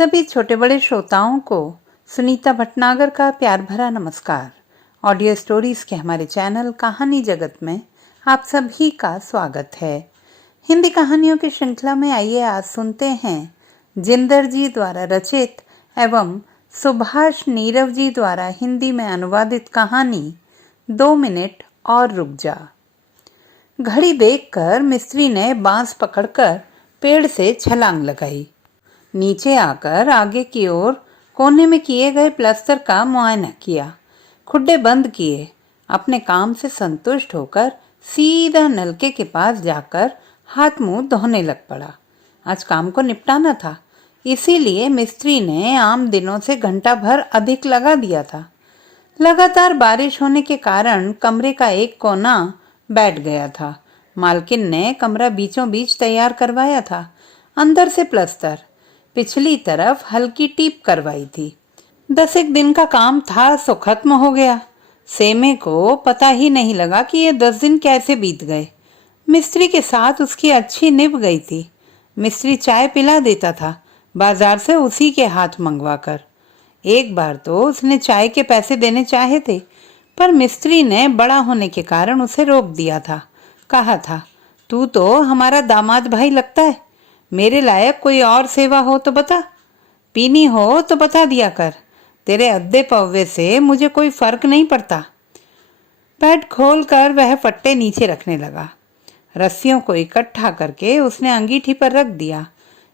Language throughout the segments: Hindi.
सभी छोटे बड़े श्रोताओं को सुनीता भटनागर का प्यार भरा नमस्कार। ऑडियो स्टोरीज के हमारे चैनल कहानी जगत में आप सभी का स्वागत है। हिंदी कहानियों की श्रृंखला में आइए आज सुनते हैं जिंदर जी द्वारा रचित एवं सुभाष नीरव जी द्वारा हिंदी में अनुवादित कहानी 2 मिनट और रुक जा। घड़ी देखकर मिस्त्री ने बांस पकड़कर पेड़ से छलांग लगाई। नीचे आकर आगे की ओर कोने में किए गए प्लास्टर का मुआयना किया, खुड्डे बंद किए। अपने काम से संतुष्ट होकर सीधा नलके के पास जाकर हाथ मुंह धोने लग पड़ा। आज काम को निपटाना था, इसीलिए मिस्त्री ने आम दिनों से घंटा भर अधिक लगा दिया था। लगातार बारिश होने के कारण कमरे का एक कोना बैठ गया था। मालकिन ने कमरा बीचों बीच तैयार करवाया था। अंदर से प्लास्टर, पिछली तरफ हल्की टीप करवाई थी। 10 एक दिन का काम था सो खत्म हो गया। सेमे को पता ही नहीं लगा कि ये 10 दिन कैसे बीत गए। मिस्त्री के साथ उसकी अच्छी निभ गई थी। मिस्त्री चाय पिला देता था बाजार से उसी के हाथ मंगवा कर। एक बार तो उसने चाय के पैसे देने चाहे थे, पर मिस्त्री ने बड़ा होने के कारण उसे रोक दिया था। कहा था, तू तो हमारा दामाद भाई लगता है, मेरे लायक कोई और सेवा हो तो बता, पीनी हो तो बता दिया कर, तेरे अद्दे पौवे से मुझे कोई फर्क नहीं पड़ता। बेड खोलकर वह फट्टे नीचे रखने लगा। रस्सियों को इकट्ठा करके उसने अंगीठी पर रख दिया।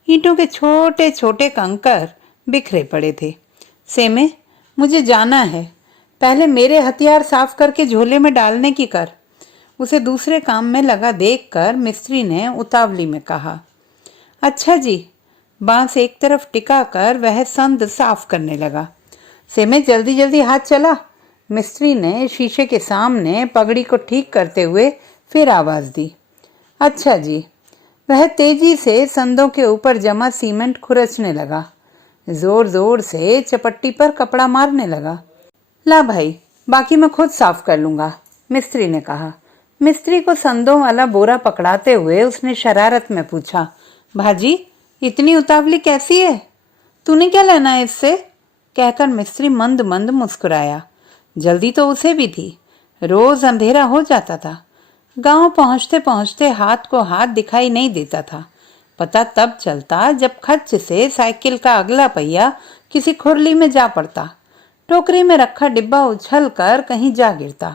ईंटों के छोटे छोटे कंकर बिखरे पड़े थे। सेमे, मुझे जाना है, पहले मेरे हथियार साफ करके झोले में डालने की कर। उसे दूसरे काम में लगा देखकर मिस्त्री ने उतावली में कहा। अच्छा जी। बांस एक तरफ टिका कर वह संद साफ करने लगा। सेमे, जल्दी जल्दी हाथ चला। मिस्त्री ने शीशे के सामने पगड़ी को ठीक करते हुए फिर आवाज दी। अच्छा जी। वह तेजी से संदों के ऊपर जमा सीमेंट खुरचने लगा। जोर जोर से चपट्टी पर कपड़ा मारने लगा। ला भाई, बाकी मैं खुद साफ कर लूंगा, मिस्त्री ने कहा। मिस्त्री को संदों वाला बोरा पकड़ाते हुए उसने शरारत में पूछा, भाजी, इतनी उतावली कैसी है? तूने क्या लेना है इससे? कहकर मिस्त्री मंद मंद मुस्कुराया। जल्दी तो उसे भी थी। रोज अंधेरा हो जाता था। गांव पहुंचते पहुंचते हाथ को हाथ दिखाई नहीं देता था। पता तब चलता जब खच्च से साइकिल का अगला पहिया किसी खुरली में जा पड़ता। टोकरी में रखा डिब्बा उछल कर कहीं जा गिरता।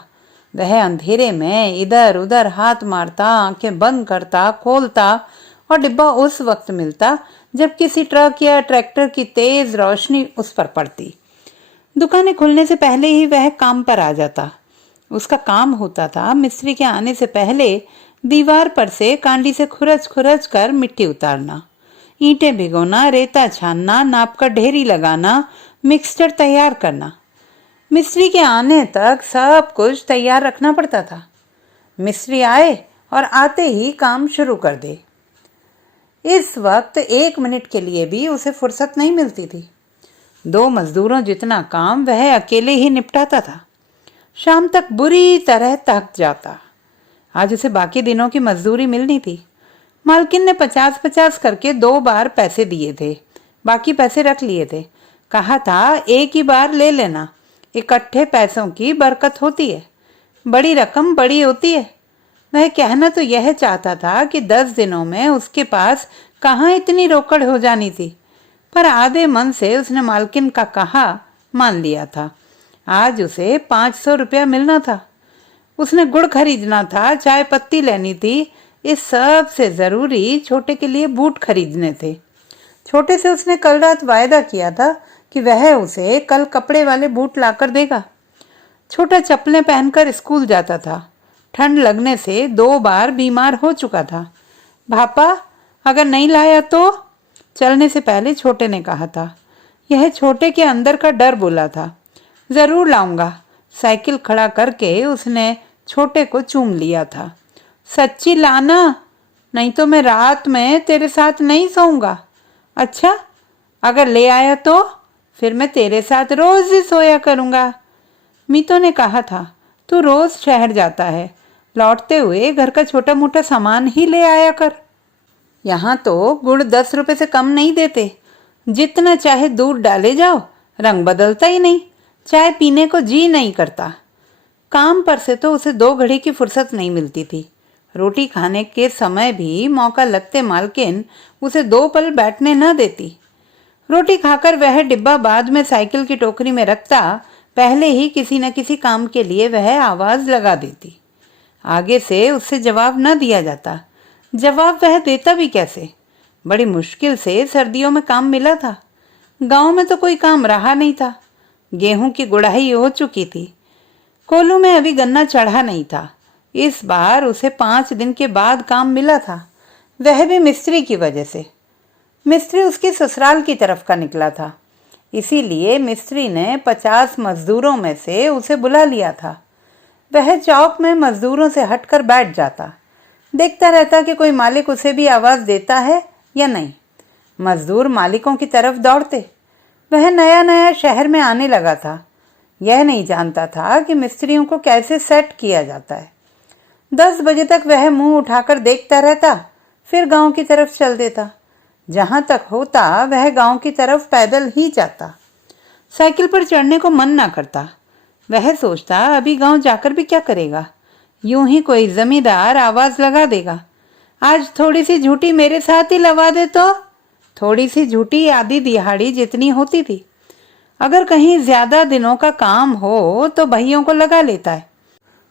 वह अंधेरे में इधर उधर हाथ मारता, आंखें बंद करता, खोलता, और डिब्बा उस वक्त मिलता जब किसी ट्रक या ट्रैक्टर की तेज रोशनी उस पर पड़ती। दुकानें खुलने से पहले ही वह काम पर आ जाता। उसका काम होता था मिस्त्री के आने से पहले दीवार पर से कांडी से खुरच खुरच कर मिट्टी उतारना, ईंटें भिगोना, रेता छानना, नाप कर ढेरी लगाना, मिक्सचर तैयार करना। मिस्त्री के आने तक सब कुछ तैयार रखना पड़ता था। मिस्त्री आए और आते ही काम शुरू कर दे। इस वक्त 1 मिनट के लिए भी उसे फुर्सत नहीं मिलती थी। 2 मजदूरों जितना काम वह अकेले ही निपटाता था। शाम तक बुरी तरह थक जाता। आज उसे बाकी दिनों की मजदूरी मिलनी थी। मालकिन ने 50-50 करके 2 बार पैसे दिए थे। बाकी पैसे रख लिए थे। कहा था एक ही बार ले लेना, इकट्ठे पैसों की बरकत होती है, बड़ी रकम बड़ी होती है। वह कहना तो यह चाहता था कि 10 दिनों में उसके पास कहाँ इतनी रोकड़ हो जानी थी, पर आधे मन से उसने मालकिन का कहा मान लिया था। आज उसे 500 रुपया मिलना था। उसने गुड़ खरीदना था, चाय पत्ती लेनी थी, इस सब से जरूरी छोटे के लिए बूट खरीदने थे। छोटे से उसने कल रात वायदा किया था कि वह उसे कल कपड़े वाले बूट लाकर देगा। छोटा चप्पलें पहनकर स्कूल जाता था। ठंड लगने से 2 बार बीमार हो चुका था। भापा, अगर नहीं लाया तो? चलने से पहले छोटे ने कहा था। यह छोटे के अंदर का डर बोला था। जरूर लाऊंगा। साइकिल खड़ा करके उसने छोटे को चूम लिया था। सच्ची लाना, नहीं तो मैं रात में तेरे साथ नहीं सोऊंगा। अच्छा, अगर ले आया तो फिर मैं तेरे साथ रोज ही सोया करूंगा। मीतो ने कहा था, तू रोज शहर जाता है, लौटते हुए घर का छोटा मोटा सामान ही ले आया कर। यहाँ तो गुड़ 10 रुपए से कम नहीं देते। जितना चाहे दूध डाले जाओ, रंग बदलता ही नहीं। चाय पीने को जी नहीं करता। काम पर से तो उसे 2 घड़ी की फुर्सत नहीं मिलती थी। रोटी खाने के समय भी मौका लगते मालकिन उसे 2 पल बैठने न देती। रोटी खाकर वह डिब्बा बाद में साइकिल की टोकरी में रखता, पहले ही किसी न किसी काम के लिए वह आवाज लगा देती। आगे से उससे जवाब न दिया जाता। जवाब वह देता भी कैसे? बड़ी मुश्किल से सर्दियों में काम मिला था। गांव में तो कोई काम रहा नहीं था। गेहूं की गुड़ाई हो चुकी थी। कोल्हू में अभी गन्ना चढ़ा नहीं था। इस बार उसे 5 दिन के बाद काम मिला था, वह भी मिस्त्री की वजह से। मिस्त्री उसके ससुराल की तरफ का निकला था, इसीलिए मिस्त्री ने 50 मजदूरों में से उसे बुला लिया था। वह चौक में मजदूरों से हटकर बैठ जाता, देखता रहता कि कोई मालिक उसे भी आवाज देता है या नहीं। मजदूर मालिकों की तरफ दौड़ते। वह नया नया शहर में आने लगा था, यह नहीं जानता था कि मिस्त्रियों को कैसे सेट किया जाता है। 10 बजे तक वह मुंह उठाकर देखता रहता, फिर गांव की तरफ चल देता। जहां तक होता वह गांव की तरफ पैदल ही जाता। साइकिल पर चढ़ने को मन ना करता। वह सोचता अभी गांव जाकर भी क्या करेगा, यूं ही कोई जमींदार आवाज लगा देगा, आज थोड़ी सी झूठी मेरे साथ ही लगा दे तो। थोड़ी सी झूठी आधी दिहाड़ी जितनी होती थी। अगर कहीं ज्यादा दिनों का काम हो तो भैयों को लगा लेता है।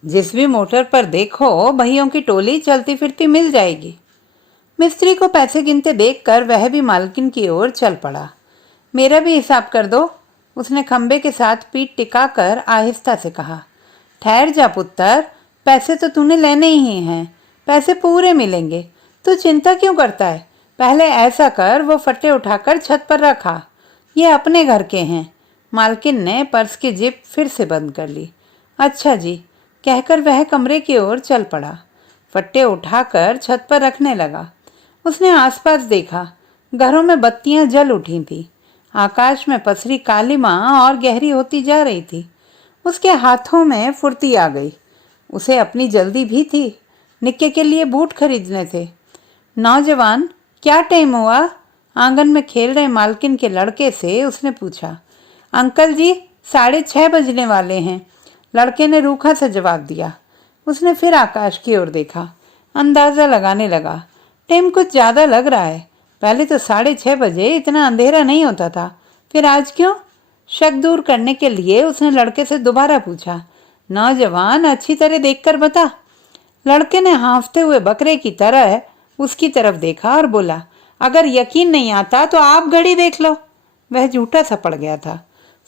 जिस भी मोटर पर देखो भैयों की टोली चलती फिरती मिल जाएगी। मिस्त्री को पैसे गिनते देखकर वह भी मालकिन की ओर चल पड़ा। मेरा भी हिसाब कर दो, उसने खंबे के साथ पीठ टिकाकर आहिस्ता से कहा। ठहर जा पुत्र, पैसे तो तूने लेने ही हैं, पैसे पूरे मिलेंगे, तू चिंता क्यों करता है। पहले ऐसा कर, वो फट्टे उठाकर छत पर रखा, ये अपने घर के हैं। मालकिन ने पर्स की जिप फिर से बंद कर ली। अच्छा जी, कहकर वह कमरे की ओर चल पड़ा। फट्टे उठाकर छत पर रखने लगा। उसने आसपास देखा, घरों में बत्तियां जल उठी थी। आकाश में पसरी काली मां और गहरी होती जा रही थी। उसके हाथों में फुर्ती आ गई। उसे अपनी जल्दी भी थी, निक्के के लिए बूट खरीदने थे। नौजवान, क्या टाइम हुआ? आंगन में खेल रहे मालकिन के लड़के से उसने पूछा। अंकल जी, 6:30 बजने वाले हैं, लड़के ने रूखा सा जवाब दिया। उसने फिर आकाश की ओर देखा, अंदाजा लगाने लगा, टाइम कुछ ज्यादा लग रहा है। पहले तो 6:30 बजे इतना अंधेरा नहीं होता था, फिर आज क्यों? शक दूर करने के लिए उसने लड़के से दोबारा पूछा। नौजवान, अच्छी तरह देखकर बता। लड़के ने हाँफते हुए बकरे की तरह उसकी तरफ देखा और बोला, अगर यकीन नहीं आता तो आप घड़ी देख लो। वह झूठा सा पड़ गया था।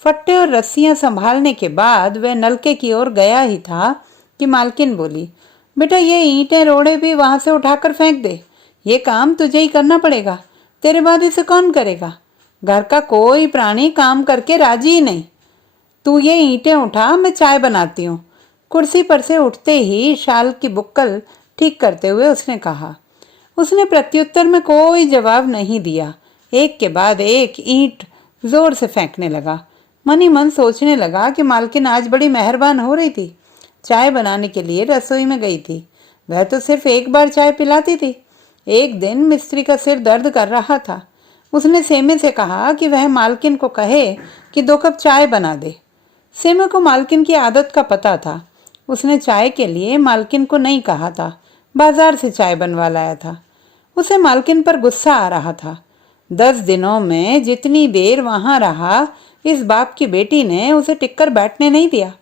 फट्टे और रस्सियां संभालने के बाद वह नलके की ओर गया ही था कि मालकिन बोली, बेटा ये ईंटें रोड़े भी वहां से उठाकर फेंक दे, ये काम तुझे ही करना पड़ेगा, तेरे बाद इसे कौन करेगा? घर का कोई प्राणी काम करके राजी ही नहीं। तू ये ईंटें उठा, मैं चाय बनाती हूँ। कुर्सी पर से उठते ही शाल की बुक्कल ठीक करते हुए उसने कहा। उसने प्रत्युत्तर में कोई जवाब नहीं दिया। एक के बाद एक ईंट जोर से फेंकने लगा। मन ही मन सोचने लगा कि मालकिन आज बड़ी मेहरबान हो रही थी। चाय बनाने के लिए रसोई में गई थी। वह तो सिर्फ एक बार चाय पिलाती थी। एक दिन मिस्त्री का सिर दर्द कर रहा था। उसने सेमे से कहा कि वह मालकिन को कहे कि 2 कप चाय बना दे। सेमे को मालकिन की आदत का पता था। उसने चाय के लिए मालकिन को नहीं कहा था, बाजार से चाय बनवा लाया था। उसे मालकिन पर गुस्सा आ रहा था। 10 दिनों में जितनी देर वहां रहा, इस बाप की बेटी ने उसे टिककर बैठने नहीं दिया।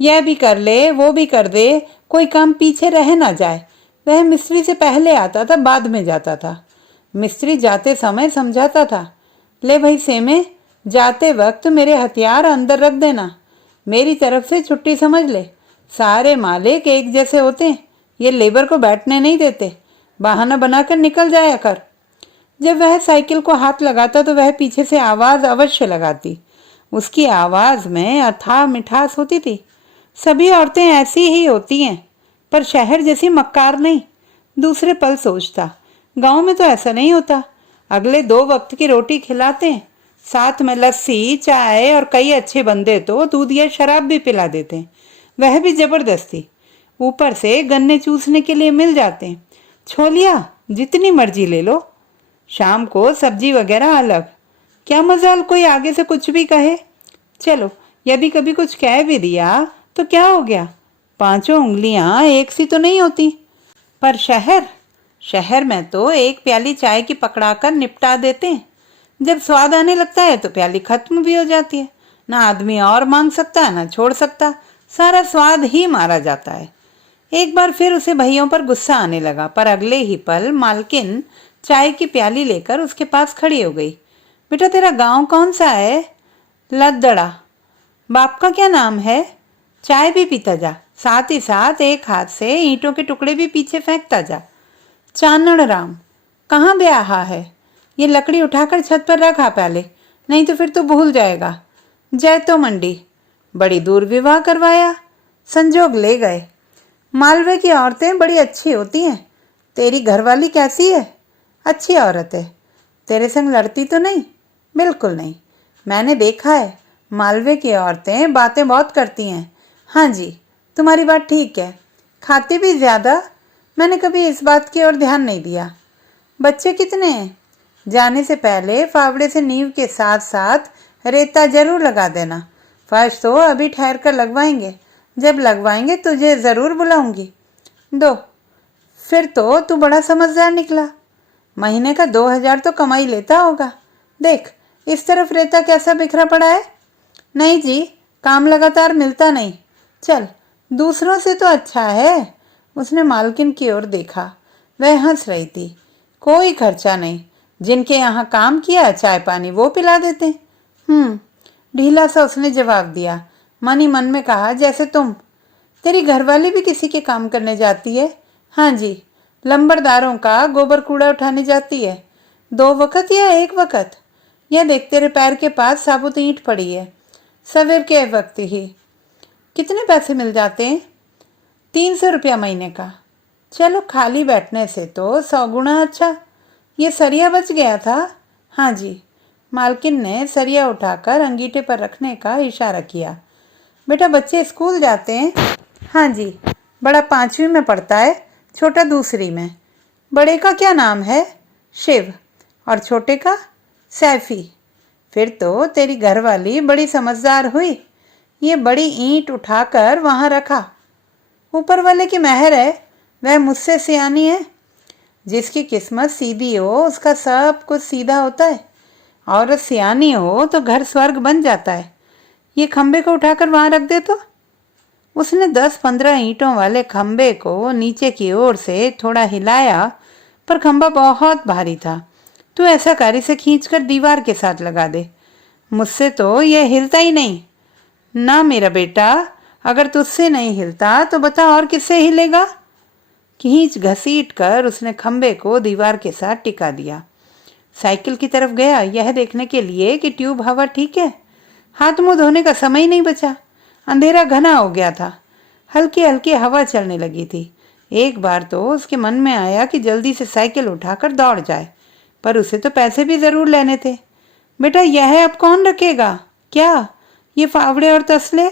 यह भी कर ले, वो भी कर दे, कोई काम पीछे रह ना जाए। वह मिस्त्री से पहले आता था, बाद में जाता था। मिस्त्री जाते समय समझाता था, ले भाई सेमे, जाते वक्त मेरे हथियार अंदर रख देना, मेरी तरफ से छुट्टी समझ ले। सारे मालिक एक जैसे होते हैं, ये लेबर को बैठने नहीं देते, बहाना बनाकर निकल जाया कर। जब वह साइकिल को हाथ लगाता तो वह पीछे से आवाज अवश्य लगाती। उसकी आवाज में अथाह मिठास होती थी। सभी औरतें ऐसी ही होती हैं, पर शहर जैसी मक्कार नहीं। दूसरे पल सोचता, गांव में तो ऐसा नहीं होता। अगले 2 वक्त की रोटी खिलाते हैं, साथ में लस्सी, चाय और कई अच्छे बंदे तो दूध या शराब भी पिला देते हैं, वह भी जबरदस्ती। ऊपर से गन्ने चूसने के लिए मिल जाते हैं। छोलिया जितनी मर्जी ले लो। शाम को सब्जी वगैरह अलग। क्या मजाल कोई आगे से कुछ भी कहे। चलो, यदि कभी कुछ कह भी दिया तो क्या हो गया, पांचों उंगलियां एक सी तो नहीं होती। पर शहर में तो एक प्याली चाय की पकड़ाकर निपटा देते हैं। जब स्वाद आने लगता है तो प्याली खत्म भी हो जाती है। ना आदमी और मांग सकता है ना छोड़ सकता, सारा स्वाद ही मारा जाता है। एक बार फिर उसे भैयों पर गुस्सा आने लगा, पर अगले ही पल मालकिन चाय की प्याली लेकर उसके पास खड़ी हो गई। बेटा, तेरा गांव कौन सा है? लद्दड़ा। बाप का क्या नाम है? चाय भी पीता जा, साथ ही साथ एक हाथ से ईंटों के टुकड़े भी पीछे फेंकता जा। चानड़ राम। कहाँ ब्याहा है? ये लकड़ी उठाकर छत पर रखा पहले, नहीं तो फिर तो भूल जाएगा। जैतो मंडी। बड़ी दूर विवाह करवाया, संजोग ले गए। मालवे की औरतें बड़ी अच्छी होती हैं। तेरी घरवाली कैसी है? अच्छी औरत है। तेरे संग लड़ती तो नहीं? बिल्कुल नहीं, मैंने देखा है। मालवे की औरतें बातें बहुत करती हैं। हाँ जी, तुम्हारी बात ठीक है, खाती भी ज़्यादा। मैंने कभी इस बात की ओर ध्यान नहीं दिया। बच्चे कितने हैं? जाने से पहले फावड़े से नींव के साथ साथ रेता जरूर लगा देना। फर्श तो अभी ठहर कर लगवाएंगे, जब लगवाएंगे तुझे ज़रूर बुलाऊंगी। दो। फिर तो तू बड़ा समझदार निकला। महीने का 2000 तो कमाई लेता होगा। देख, इस तरफ रेता कैसा बिखरा पड़ा है। नहीं जी, काम लगातार मिलता नहीं। चल, दूसरों से तो अच्छा है। उसने मालकिन की ओर देखा, वह हंस रही थी। कोई खर्चा नहीं, जिनके यहाँ काम किया चाय पानी वो पिला देते। ढीला सा उसने जवाब दिया। मन ही मन में कहा, जैसे तुम। तेरी घरवाली भी किसी के काम करने जाती है? हाँ जी, लंबरदारों का गोबर कूड़ा उठाने जाती है। 2 वक्त या 1 वक्त? यह देख, तेरे पैर के पास साबुत ईंट पड़ी है। सवेर के वक्त ही। कितने पैसे मिल जाते हैं? 300 रुपया महीने का। चलो, खाली बैठने से तो 100 गुना अच्छा। ये सरिया बच गया था? हाँ जी। मालकिन ने सरिया उठाकर अंगीठे पर रखने का इशारा किया। बेटा, बच्चे स्कूल जाते हैं? हाँ जी, बड़ा 5वीं में पढ़ता है, छोटा दूसरी में। बड़े का क्या नाम है? शिव। और छोटे का? सैफी। फिर तो तेरी घरवाली बड़ी समझदार हुई। ये बड़ी ईंट उठाकर वहाँ रखा। ऊपर वाले की मेहर है, वह मुझसे सियानी है। जिसकी किस्मत सीधी हो उसका सब कुछ सीधा होता है। औरत सियानी हो तो घर स्वर्ग बन जाता है। ये खंबे को उठाकर वहाँ रख दे तो। उसने 10-15 ईंटों वाले खंबे को नीचे की ओर से थोड़ा हिलाया, पर खंबा बहुत भारी था। तू ऐसा कर, इसे खींचकर दीवार के साथ लगा दे। मुझसे तो यह हिलता ही नहीं। ना मेरा बेटा, अगर तुझसे नहीं हिलता तो बता और किससे हिलेगा। खींच घसीट कर उसने खंबे को दीवार के साथ टिका दिया। साइकिल की तरफ गया, यह देखने के लिए कि ट्यूब हवा ठीक है। हाथ मुंह धोने का समय ही नहीं बचा। अंधेरा घना हो गया था। हल्की हल्की हवा चलने लगी थी। एक बार तो उसके मन में आया कि जल्दी से साइकिल उठाकर दौड़ जाए, पर उसे तो पैसे भी जरूर लेने थे। बेटा, यह अब कौन रखेगा? क्या ये फावड़े और तसले?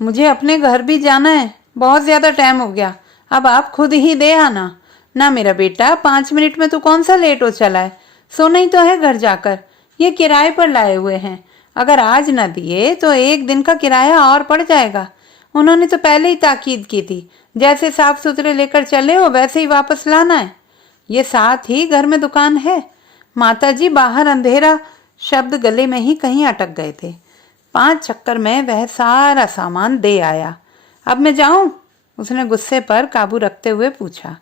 मुझे अपने घर भी जाना है, बहुत ज्यादा टाइम हो गया। अब आप खुद ही दे आना। ना मेरा बेटा, 5 मिनट में तू कौन सा लेट हो चला है। सोना ही तो है घर जाकर। ये किराए पर लाए हुए हैं, अगर आज न दिए तो 1 दिन का किराया और पड़ जाएगा। उन्होंने तो पहले ही ताकीद की थी, जैसे साफ सुथरे लेकर चले हो वैसे ही वापस लाना है। ये साथ ही घर में दुकान है। माताजी बाहर अंधेरा शब्द गले में ही कहीं अटक गए थे। 5 चक्कर में वह सारा सामान दे आया। अब मैं जाऊं? उसने गुस्से पर काबू रखते हुए पूछा।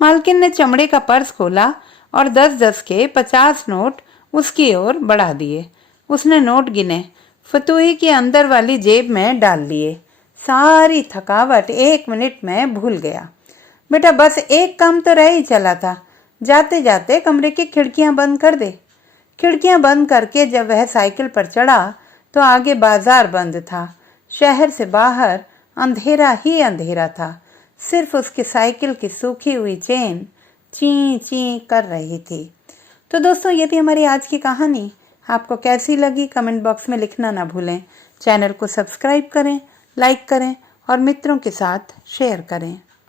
मालकिन ने चमड़े का पर्स खोला और 10-10 के 50 नोट उसकी ओर बढ़ा दिए। उसने नोट गिने, फतूही के अंदर वाली जेब में डाल लिए। सारी थकावट 1 मिनट में भूल गया। बेटा, बस एक काम तो रह ही चला था। जाते जाते कमरे की खिड़कियां बंद कर दे। खिड़कियां बंद करके जब वह साइकिल पर चढ़ा तो आगे बाजार बंद था। शहर से बाहर अंधेरा ही अंधेरा था। सिर्फ उसकी साइकिल की सूखी हुई चेन ची ची कर रही थी। तो दोस्तों, ये थी हमारी आज की कहानी। आपको कैसी लगी कमेंट बॉक्स में लिखना ना भूलें। चैनल को सब्सक्राइब करें, लाइक करें और मित्रों के साथ शेयर करें।